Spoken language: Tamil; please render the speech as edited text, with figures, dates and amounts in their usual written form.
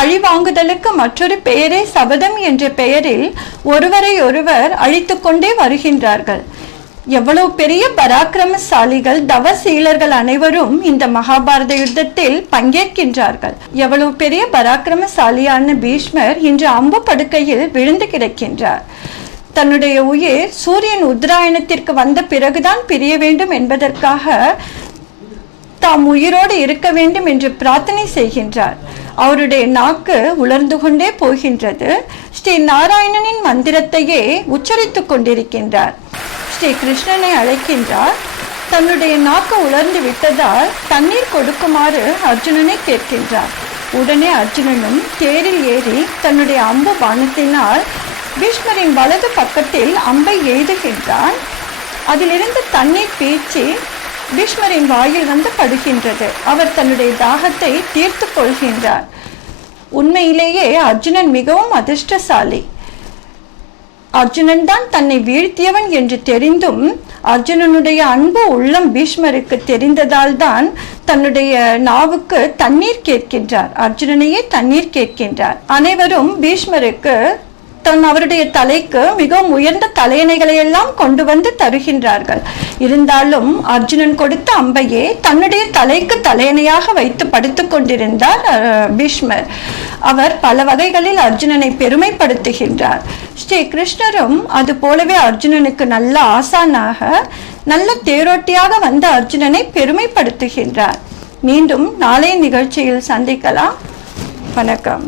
பழி வாங்குதலுக்கு மற்றொரு பெயரே சபதம் என்ற பெயரில் ஒருவரை ஒருவர் அழித்து கொண்டே வருகின்றார்கள். எவ்வளவு பெரிய பராக்கிரமசாலிகள் தவசீலர்கள் அனைவரும் இந்த மகாபாரத யுத்தத்தில் பங்கேற்கின்றார்கள். எவ்வளவு பெரிய பராக்கிரமசாலியான பீஷ்மர் இன்று அம்பு படுக்கையில் விழுந்து கிடக்கின்றார். தன்னுடைய உயிர் சூரியன் உத்தராயணத்திற்கு வந்த பிறகுதான் பிரிய வேண்டும் என்பதற்காக தாம் உயிரோடு இருக்க வேண்டும் என்று பிரார்த்தனை செய்கின்றார். அவருடைய நாக்கு உலர்ந்து கொண்டே போகின்றது. ஸ்ரீ நாராயணனின் மந்திரத்தையே உச்சரித்து கொண்டிருக்கின்றார். ஸ்ரீ கிருஷ்ணனை அழைக்கின்றார். தன்னுடைய நாக்கு உலர்ந்து விட்டதால் தண்ணீர் கொடுக்குமாறு அர்ஜுனனை கேட்கின்றார். உடனே அர்ஜுனனும் தேரில் ஏறி தன்னுடைய அம்பு பானத்தினால் பீஷ்மரின் வலது பக்கத்தில் அம்பை எய்துகின்றான். அதிலிருந்து தண்ணீர் பீச்சி பீஷ்மரின் வாயில் வந்து படுகின்றது. அவர் தன்னுடைய தாகத்தை தீர்த்து கொள்கின்றார். உண்மையிலேயே அர்ஜுனன் மிகவும் அதிர்ஷ்டசாலி. அர்ஜுனன் தான் தன்னை வீழ்த்தியவன் என்று தெரிந்தும் அர்ஜுனனுடைய அன்பு உள்ளம் பீஷ்மருக்கு தெரிந்ததால் தான் தன்னுடைய நாவுக்கு தண்ணீர் கேட்கின்றார். அர்ஜுனனையே தண்ணீர் கேட்கின்றார். அனைவரும் பீஷ்மருக்கு அவருடைய தலைக்கு மிகவும் உயர்ந்த தலையணைகளை எல்லாம் கொண்டு வந்து தருகின்றார்கள். இருந்தாலும் அர்ஜுனன் கொடுத்த அம்பையே தன்னுடைய தலைக்கு தலையணையாக வைத்து படுத்துக் கொண்டிருந்தார் பீஷ்மர். அவர் பல வகைகளில் அர்ஜுனனை பெருமைப்படுத்துகின்றார். ஸ்ரீ கிருஷ்ணரும் அது போலவே அர்ஜுனனுக்கு நல்ல ஆசானாக நல்ல தேரோட்டியாக வந்த அர்ஜுனனை பெருமைப்படுத்துகின்றார். மீண்டும் நாளைய நிகழ்ச்சியில் சந்திக்கலாம். வணக்கம்.